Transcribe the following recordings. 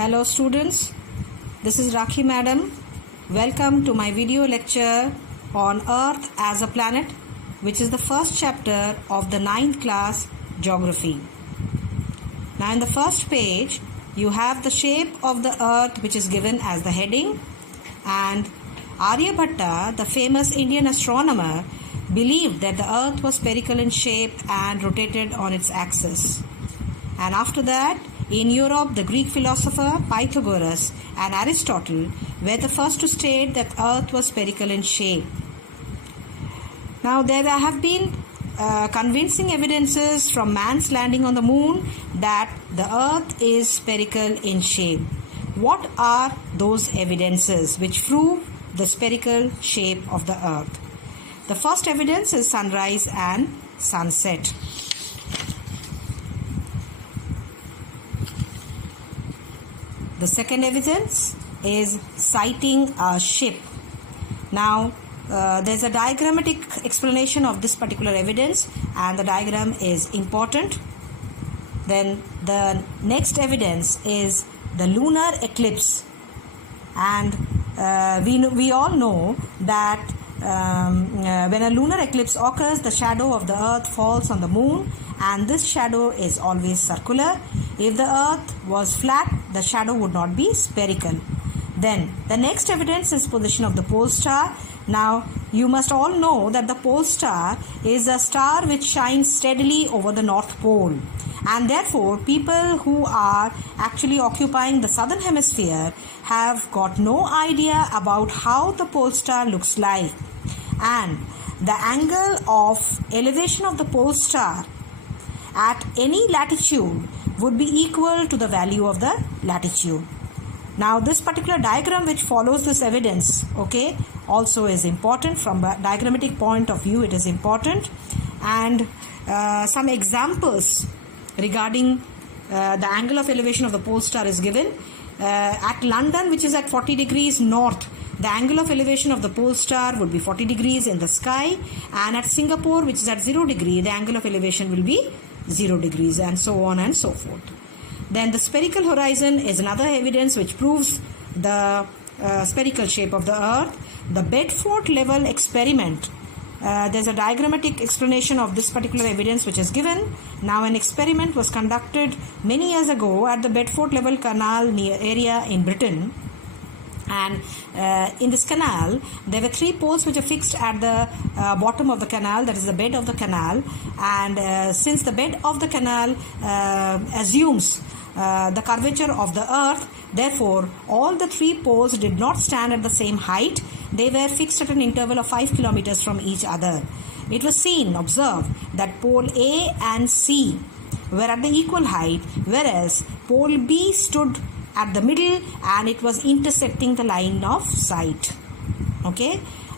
Hello students, this is Rakhi Madam. Welcome to my video lecture on Earth as a planet, which is the first chapter of the 9th class Geography. Now in the first page, you have the shape of the Earth which is given as the heading, and Aryabhatta, the famous Indian astronomer, believed that the Earth was spherical in shape and rotated on its axis. And after that, in Europe, the Greek philosopher Pythagoras and Aristotle were the first to state that Earth was spherical in shape. Now, there have been convincing evidences from man's landing on the moon that the Earth is spherical in shape. What are those evidences which prove the spherical shape of the Earth? The first evidence is sunrise and sunset. The second evidence is sighting a ship. Now, there's a diagrammatic explanation of this particular evidence, and the diagram is important. Then the next evidence is the lunar eclipse, and we all know that when a lunar eclipse occurs, the shadow of the Earth falls on the moon, and this shadow is always circular. If the Earth was flat, the shadow would not be spherical. Then the next evidence is position of the pole star. Now you must all know that the pole star is a star which shines steadily over the North Pole, and therefore people who are actually occupying the southern hemisphere have got no idea about how the pole star looks like, and the angle of elevation of the pole star at any latitude would be equal to the value of the latitude. Now this particular diagram which follows this evidence, also is important from a diagrammatic point of view. It is important, and some examples regarding the angle of elevation of the pole star is given. At London, which is at 40 degrees north, the angle of elevation of the pole star would be 40 degrees in the sky, and at Singapore, which is at 0 degree, the angle of elevation will be 0 degrees, and so on and so forth. Then the spherical horizon is another evidence which proves the spherical shape of the Earth. The Bedford level experiment, there's a diagrammatic explanation of this particular evidence which is given. Now an experiment was conducted many years ago at the Bedford level canal area in Britain. And in this canal, there were 3 poles which are fixed at the bottom of the canal, that is the bed of the canal. And since the bed of the canal assumes the curvature of the Earth, therefore all the 3 poles did not stand at the same height. They were fixed at an interval of 5 kilometers from each other. It was observed that pole A and C were at the equal height, whereas pole B stood at the middle and it was intersecting the line of sight.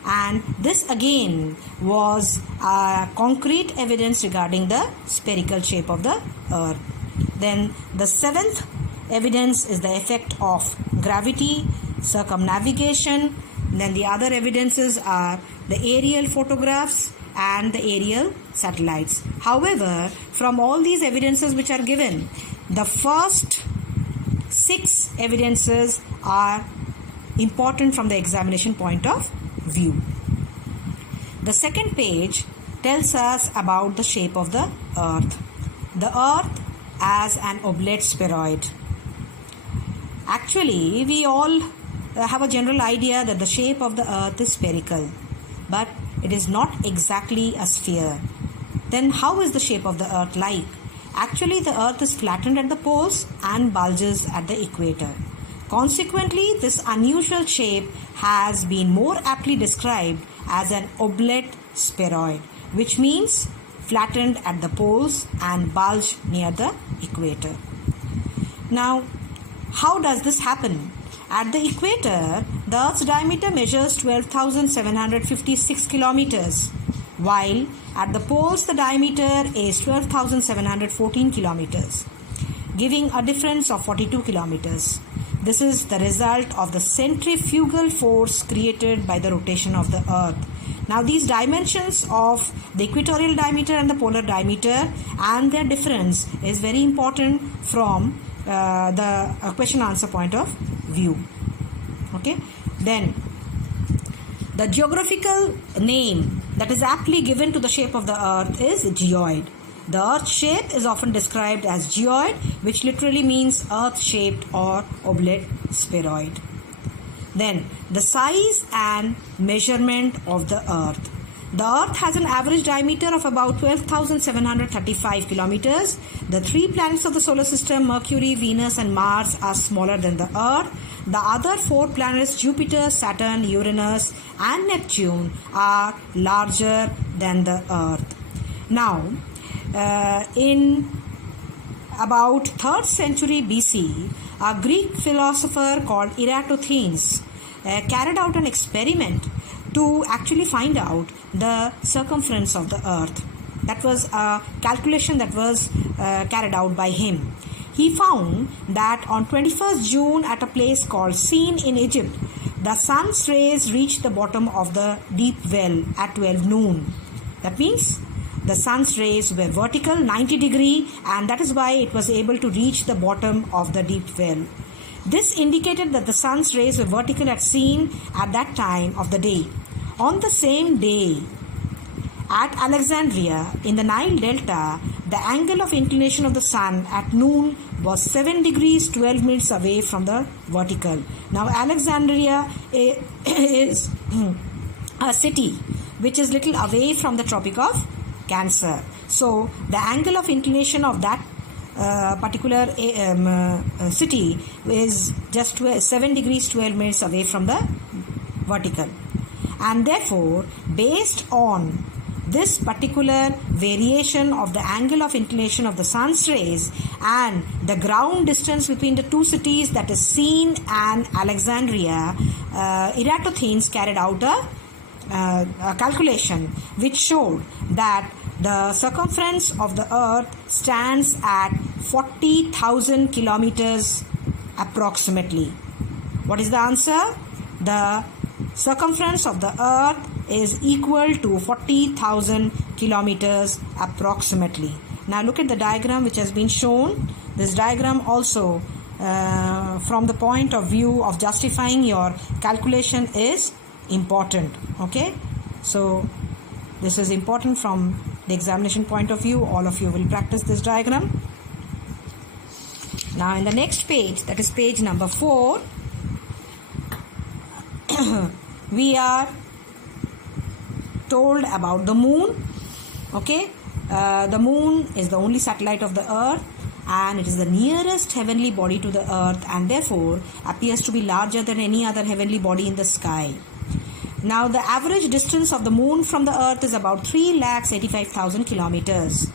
And this again was concrete evidence regarding the spherical shape of the Earth. Then the 7th evidence is the effect of gravity, circumnavigation. Then the other evidences are the aerial photographs and the aerial satellites. However, from all these evidences which are given, the first 6 evidences are important from the examination point of view. The second page tells us about the shape of the Earth. The Earth as an oblate spheroid. Actually, we all have a general idea that the shape of the Earth is spherical, but it is not exactly a sphere. Then how is the shape of the Earth like? Actually, the Earth is flattened at the poles and bulges at the equator. Consequently, this unusual shape has been more aptly described as an oblate spheroid, which means flattened at the poles and bulged near the equator. Now, how does this happen? At the equator, the Earth's diameter measures 12,756 kilometers, while at the poles the diameter is 12,714 kilometers, giving a difference of 42 kilometers. This is the result of the centrifugal force created by the rotation of the Earth. Now these dimensions of the equatorial diameter and the polar diameter and their difference is very important from the question answer point of view. Okay, then the geographical name that is aptly given to the shape of the earth is geoid. The earth shape is often described as geoid, which literally means earth shaped or oblate spheroid. Then the size and measurement of the earth. The earth has an average diameter of about 12,735 kilometers. The 3 planets of the solar system, Mercury, Venus and Mars, are smaller than the earth. The other 4 planets, Jupiter, Saturn, Uranus and Neptune, are larger than the earth. Now, in about 3rd century BC, a Greek philosopher called Eratosthenes carried out an experiment to actually find out the circumference of the earth. That was a calculation that was carried out by him. He found that on 21st June at a place called Sin in Egypt, the sun's rays reached the bottom of the deep well at 12 noon. That means the sun's rays were vertical 90 degree, and that is why it was able to reach the bottom of the deep well. This indicated that the sun's rays were vertical at Sin at that time of the day. On the same day, at Alexandria in the Nile Delta, the angle of inclination of the sun at noon was 7 degrees 12 minutes away from the vertical. Now Alexandria is a city which is little away from the Tropic of Cancer. So the angle of inclination of that particular city is just 7 degrees 12 minutes away from the vertical. And therefore, based on this particular variation of the angle of inclination of the sun's rays and the ground distance between the 2 cities, that is Sin and Alexandria, Eratosthenes carried out a calculation which showed that the circumference of the earth stands at 40,000 kilometers approximately. What is the answer? The circumference of the earth is equal to 40,000 kilometers approximately. Now look at the diagram which has been shown. This diagram also from the point of view of justifying your calculation is important. Okay, so this is important from the examination point of view. All of you will practice this diagram. Now in the next page, that is page number 4, we are told about the moon. Okay, the moon is the only satellite of the earth, and it is the nearest heavenly body to the earth, and therefore appears to be larger than any other heavenly body in the sky. Now the average distance of the moon from the earth is about 3,85,000 kilometers.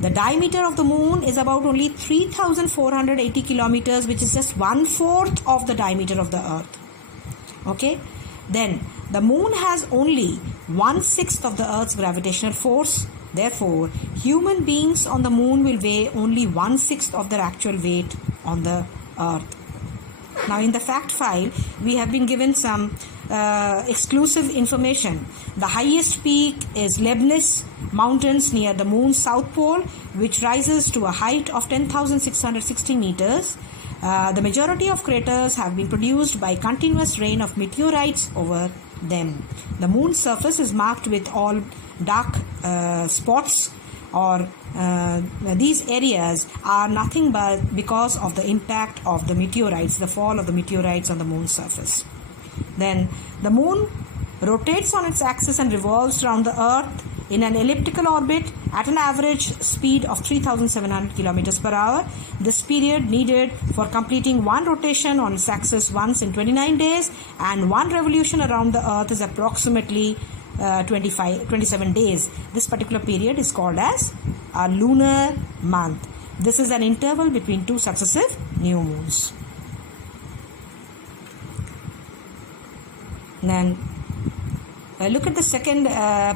The diameter of the moon is about only 3,480 kilometers, which is just 1/4 of the diameter of the earth. Okay, then the moon has only 1/6 of the earth's gravitational force. Therefore, human beings on the moon will weigh only 1/6 of their actual weight on the earth. Now in the fact file, we have been given some exclusive information. The highest peak is Leibniz Mountains near the moon's south pole, which rises to a height of 10,660 meters. The majority of craters have been produced by continuous rain of meteorites over them. The moon's surface is marked with all dark spots, or these areas are nothing but because of the impact of the meteorites, the fall of the meteorites on the moon's surface. Then the moon rotates on its axis and revolves around the earth in an elliptical orbit at an average speed of 3,700 kilometers per hour. This period needed for completing one rotation on its axis once in 29 days, and one revolution around the earth is approximately 27 days. This particular period is called as a lunar month. This is an interval between 2 successive new moons. Then look at the second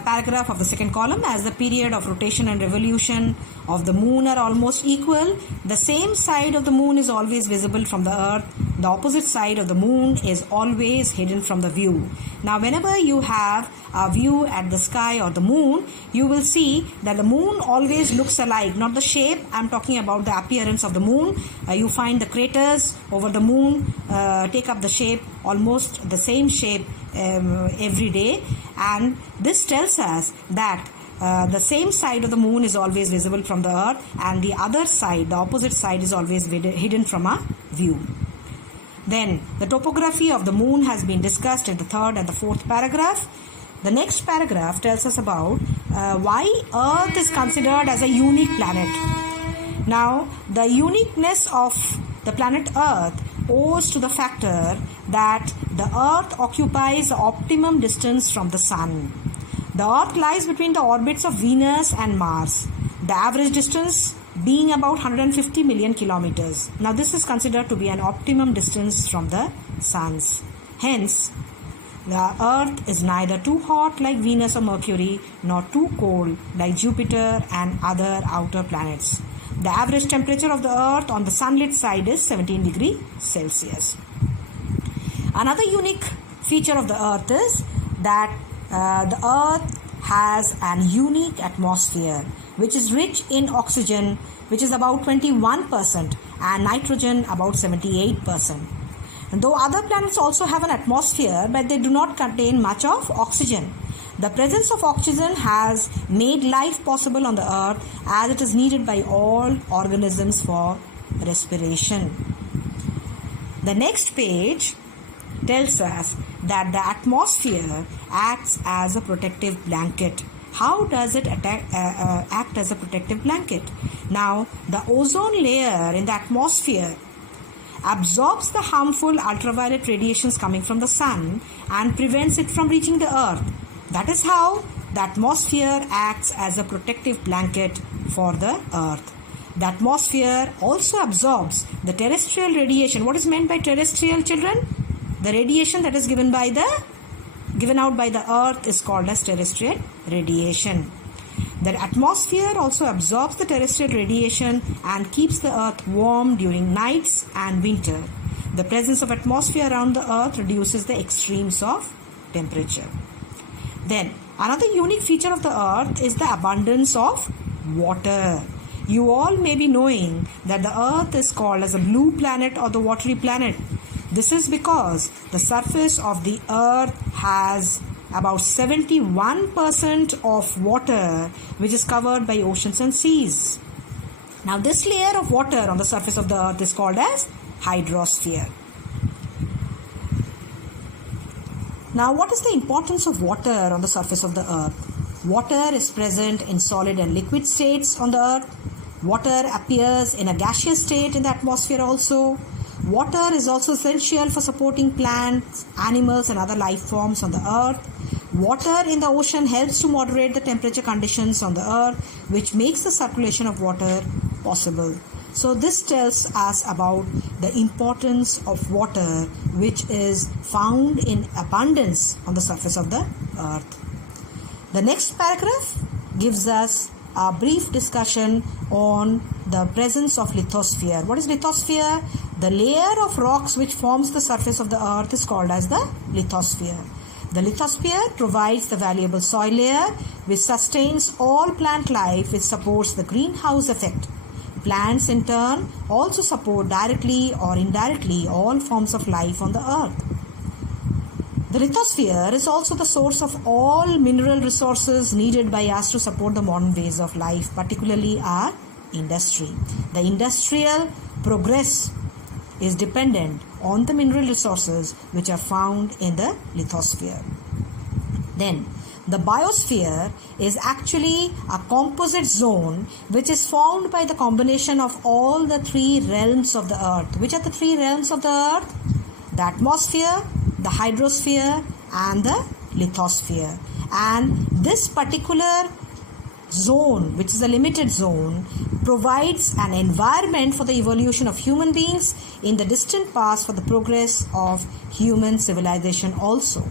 paragraph of the second column. As the period of rotation and revolution of the moon are almost equal, the same side of the moon is always visible from the earth, the opposite side of the moon is always hidden from the view. Now, whenever you have a view at the sky or the moon, you will see that the moon always looks alike, not the shape. I'm talking about the appearance of the moon. You find the craters over the moon take up the shape, almost the same shape every day, and this tells us that the same side of the moon is always visible from the earth, and the other side, the opposite side, is always hidden from our view. Then the topography of the moon has been discussed in the third and the fourth paragraph. The next paragraph tells us about why Earth is considered as a unique planet. Now, the uniqueness of the planet Earth owes to the factor that the Earth occupies the optimum distance from the Sun. The Earth lies between the orbits of Venus and Mars, the average distance being about 150 million kilometers. Now, this is considered to be an optimum distance from the Suns. Hence, the Earth is neither too hot like Venus or Mercury, nor too cold like Jupiter and other outer planets. The average temperature of the Earth on the sunlit side is 17 degrees Celsius. Another unique feature of the Earth is that the Earth has an unique atmosphere which is rich in oxygen, which is about 21%, and nitrogen about 78%. And though other planets also have an atmosphere, but they do not contain much of oxygen. The presence of oxygen has made life possible on the Earth, as it is needed by all organisms for respiration. The next page tells us that the atmosphere acts as a protective blanket. How does it act as a protective blanket? Now, the ozone layer in the atmosphere absorbs the harmful ultraviolet radiations coming from the sun and prevents it from reaching the earth. That is how the atmosphere acts as a protective blanket for the earth. The atmosphere also absorbs the terrestrial radiation. What is meant by terrestrial, children? The radiation that is given out by the earth is called as terrestrial radiation. The atmosphere also absorbs the terrestrial radiation and keeps the earth warm during nights and winter. The presence of atmosphere around the earth reduces the extremes of temperature. Then, another unique feature of the earth is the abundance of water. You all may be knowing that the earth is called as a blue planet or the watery planet. This is because the surface of the earth has about 71% of water, which is covered by oceans and seas. Now, this layer of water on the surface of the earth is called as hydrosphere. Now, what is the importance of water on the surface of the earth? Water is present in solid and liquid states on the earth. Water appears in a gaseous state in the atmosphere also. Water is also essential for supporting plants, animals and other life forms on the earth. Water in the ocean helps to moderate the temperature conditions on the earth, which makes the circulation of water possible. So this tells us about the importance of water, which is found in abundance on the surface of the earth. The next paragraph gives us a brief discussion on the presence of lithosphere. What is lithosphere? The layer of rocks which forms the surface of the earth is called as the lithosphere. The lithosphere provides the valuable soil layer which sustains all plant life, which supports the greenhouse effect. Plants in turn also support directly or indirectly all forms of life on the earth. The lithosphere is also the source of all mineral resources needed by us to support the modern ways of life, particularly our industry. The industrial progress is dependent on the mineral resources which are found in the lithosphere. Then, the biosphere is actually a composite zone which is formed by the combination of all the three realms of the earth. Which are the three realms of the earth? The atmosphere, the hydrosphere and the lithosphere. And this particular zone, which is a limited zone, provides an environment for the evolution of human beings in the distant past, for the progress of human civilization also.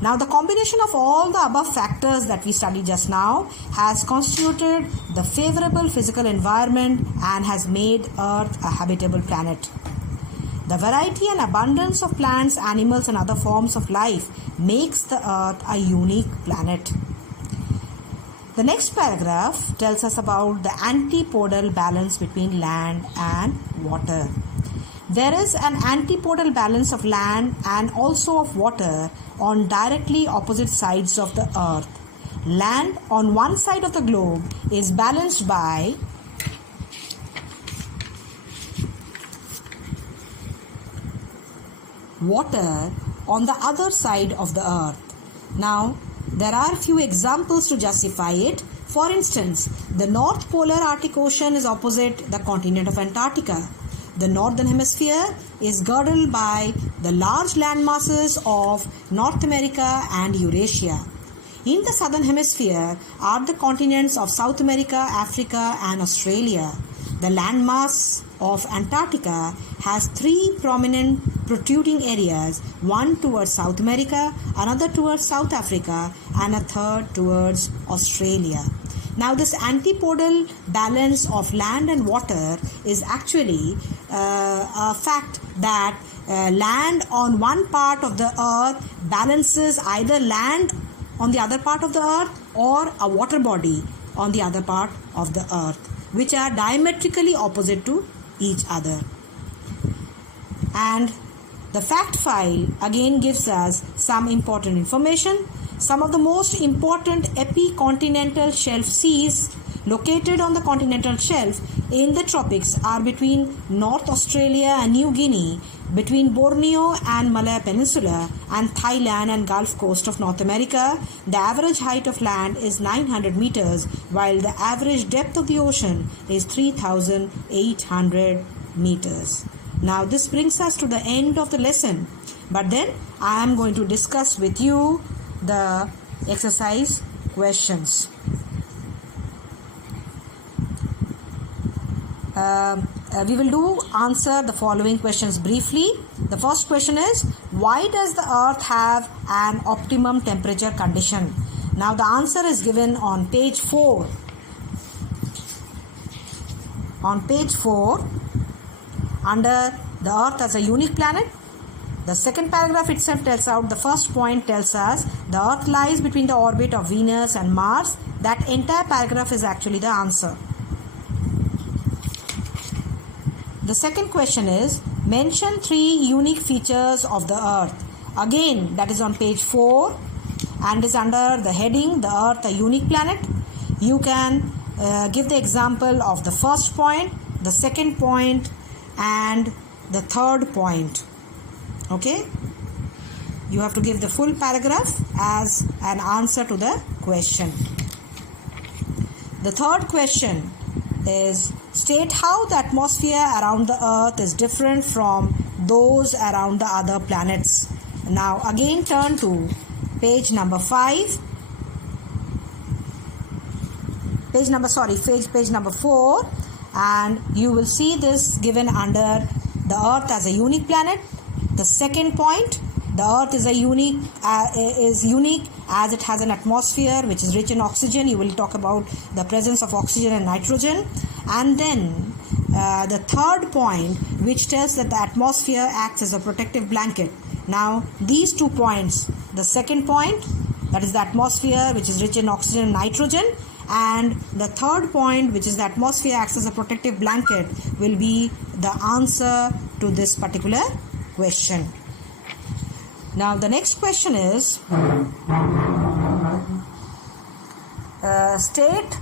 Now, the combination of all the above factors that we studied just now has constituted the favorable physical environment and has made Earth a habitable planet. The variety and abundance of plants, animals and other forms of life makes the earth a unique planet. The next paragraph tells us about the antipodal balance between land and water. There is an antipodal balance of land and also of water on directly opposite sides of the earth. Land on one side of the globe is balanced by water on the other side of the earth. Now, there are a few examples to justify it. For instance, the North Polar Arctic Ocean is opposite the continent of Antarctica. The northern hemisphere is girdled by the large land masses of North America and Eurasia. In the southern hemisphere are the continents of South America, Africa and Australia. The landmass of Antarctica has three prominent protruding areas, one towards South America, another towards South Africa and a third towards Australia. Now this antipodal balance of land and water is actually a fact that land on one part of the earth balances either land on the other part of the earth or a water body on the other part of the earth, which are diametrically opposite to each other. And the fact file again gives us some important information. Some of the most important epicontinental shelf seas located on the continental shelf in the tropics are between North Australia and New Guinea, between Borneo and Malaya Peninsula, and Thailand and Gulf Coast of North America. The average height of land is 900 meters, while the average depth of the ocean is 3,800 meters. Now this brings us to the end of the lesson, but then I am going to discuss with you the exercise questions. We will answer the following questions briefly. The first question is, why does the earth have an optimum temperature condition? Now the answer is given on page 4. On page 4, under the earth as a unique planet, the second paragraph itself tells out, the first point tells us the earth lies between the orbit of Venus and Mars. That entire paragraph is actually the answer. The second question is, mention 3 unique features of the earth. Again, that is on page 4 and is under the heading, the earth a unique planet. You can give the example of the first point, the second point and the third point. Okay, you have to give the full paragraph as an answer to the question. The third question is, state how the atmosphere around the earth is different from those around the other planets. Now again turn to page number 5. Page number 4, and you will see this given under the earth as a unique planet. The second point, the earth is unique as it has an atmosphere which is rich in oxygen. You will talk about the presence of oxygen and nitrogen. And then the third point, which tells that the atmosphere acts as a protective blanket. Now these 2 points, the second point, that is the atmosphere which is rich in oxygen and nitrogen, and the third point, which is the atmosphere acts as a protective blanket, will be the answer to this particular question. Now the next question is, state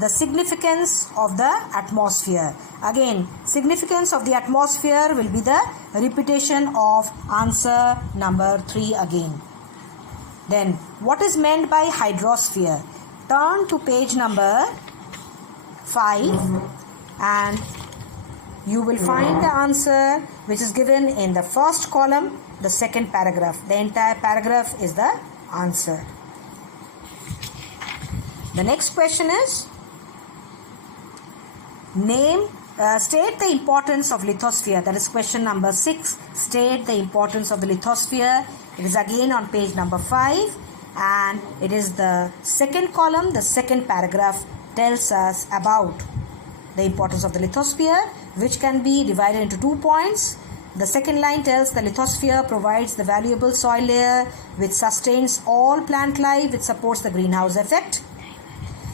the significance of the atmosphere. Again, significance of the atmosphere will be the repetition of answer number 3 again. Then, what is meant by hydrosphere? Turn to page number 5 and you will find the answer which is given in the first column, the second paragraph. The entire paragraph is the answer. The next question is, state the importance of lithosphere. That is question number 6. State the importance of the lithosphere. It is again on page number 5 and it is the second column. The second paragraph tells us about the importance of the lithosphere, which can be divided into 2 points. The second line tells the lithosphere provides the valuable soil layer which sustains all plant life, which supports the greenhouse effect.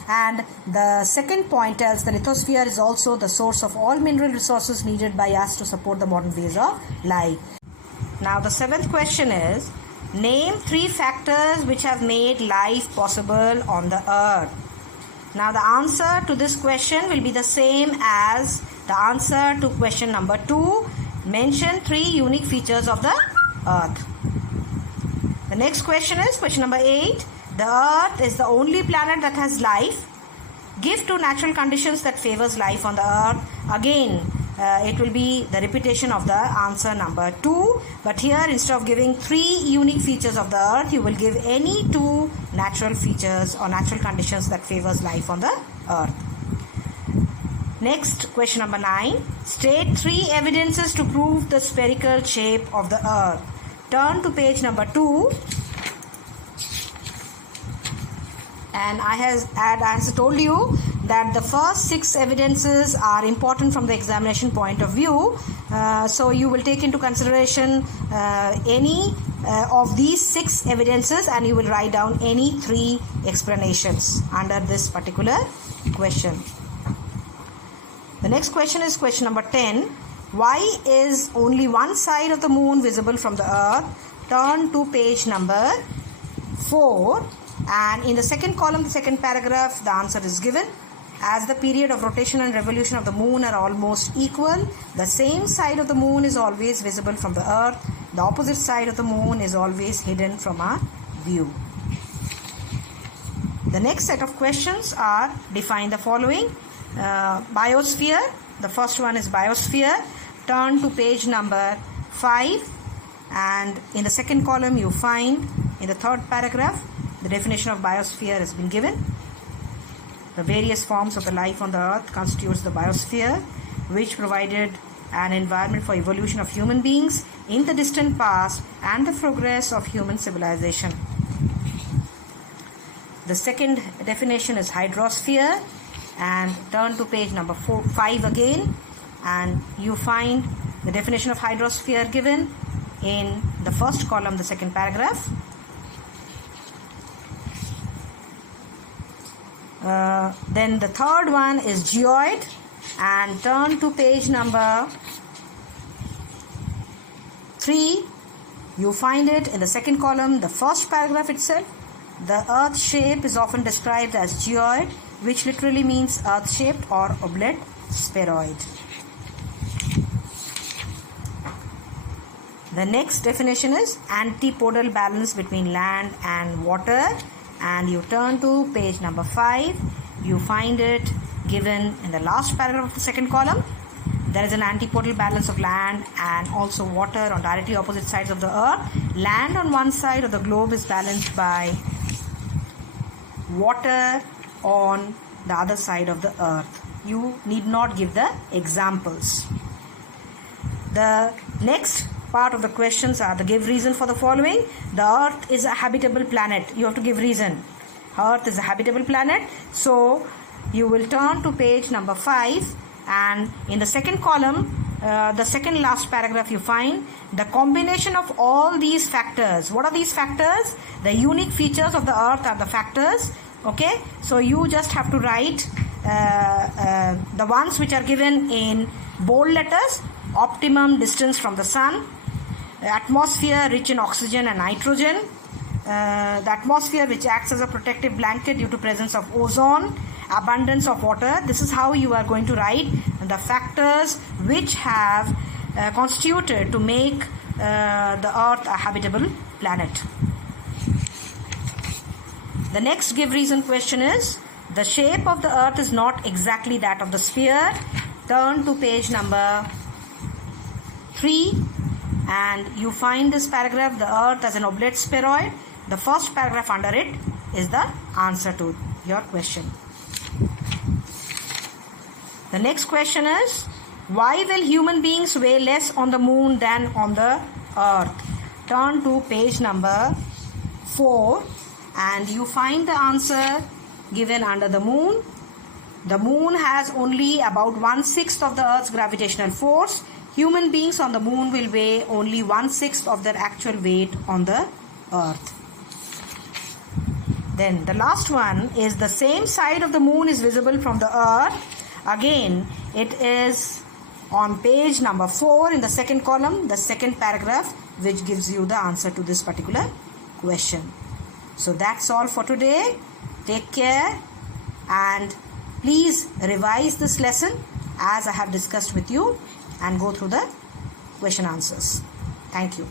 And the second point tells the lithosphere is also the source of all mineral resources needed by us to support the modern ways of life. Now the seventh question is, name 3 factors which have made life possible on the earth. Now the answer to this question will be the same as the answer to question number 2. Mention 3 unique features of the earth. The next question is question number 8. The earth is the only planet that has life. Give 2 natural conditions that favors life on the earth. Again, it will be the repetition of the answer number 2, but here instead of giving 3 unique features of the earth, you will give any 2 natural features or natural conditions that favors life on the earth. Next, question number 9. State 3 evidences to prove the spherical shape of the earth. Turn to page number 2. And I have told you that the first 6 evidences are important from the examination point of view. So you will take into consideration any of these 6 evidences and you will write down any 3 explanations under this particular question. The next question is question number 10. Why is only one side of the moon visible from the earth? Turn to page number 4. And in the second column, the second paragraph, the answer is given. As the period of rotation and revolution of the moon are almost equal, the same side of the moon is always visible from the earth. The opposite side of the moon is always hidden from our view. The next set of questions are define the following. Biosphere. The first one is biosphere. Turn to page number 5. And in the second column, you find in the third paragraph, the definition of biosphere has been given. The various forms of the life on the earth constitutes the biosphere, which provided an environment for evolution of human beings in the distant past and the progress of human civilization. The second definition is hydrosphere, and turn to page number 5 again, and you find the definition of hydrosphere given in the first column, the second paragraph. Then the third one is geoid, and turn to page number 3. You find it in the second column, the first paragraph itself. The earth shape is often described as geoid, which literally means earth shaped or oblate spheroid. The next definition is antipodal balance between land and water, and you turn to page number 5. You find it given in the last paragraph of the second column. There is an antipodal balance of land and also water on directly opposite sides of the earth. Land on one side of the globe is balanced by water on the other side of the earth. You need not give the examples. The next part of the questions are the give reason for the following. The earth is a habitable planet. You have to give reason. Earth is a habitable planet. So you will turn to page number 5, and in the second column, the second last paragraph, you find the combination of all these factors. What are these factors? The unique features of the earth are the factors. Okay, so you just have to write the ones which are given in bold letters. Optimum distance from the sun, atmosphere rich in oxygen and nitrogen, the atmosphere which acts as a protective blanket due to presence of ozone, abundance of water. This is how you are going to write the factors which have constituted to make the earth a habitable planet. The next give reason question is, the shape of the earth is not exactly that of the sphere. Turn to page number 3, and you find this paragraph, the earth as an oblate spheroid. The first paragraph under it is the answer to your question. The next question is, why will human beings weigh less on the moon than on the earth? Turn to page number 4, and you find the answer given under the moon. The moon has only about 1/6 of the earth's gravitational force. human beings on the moon will weigh only 1/6 of their actual weight on the earth. Then the last one is the same side of the moon is visible from the earth. Again, it is on page number 4 in the second column, the second paragraph, which gives you the answer to this particular question. So that's all for today. Take care and please revise this lesson as I have discussed with you and go through the question answers. Thank you.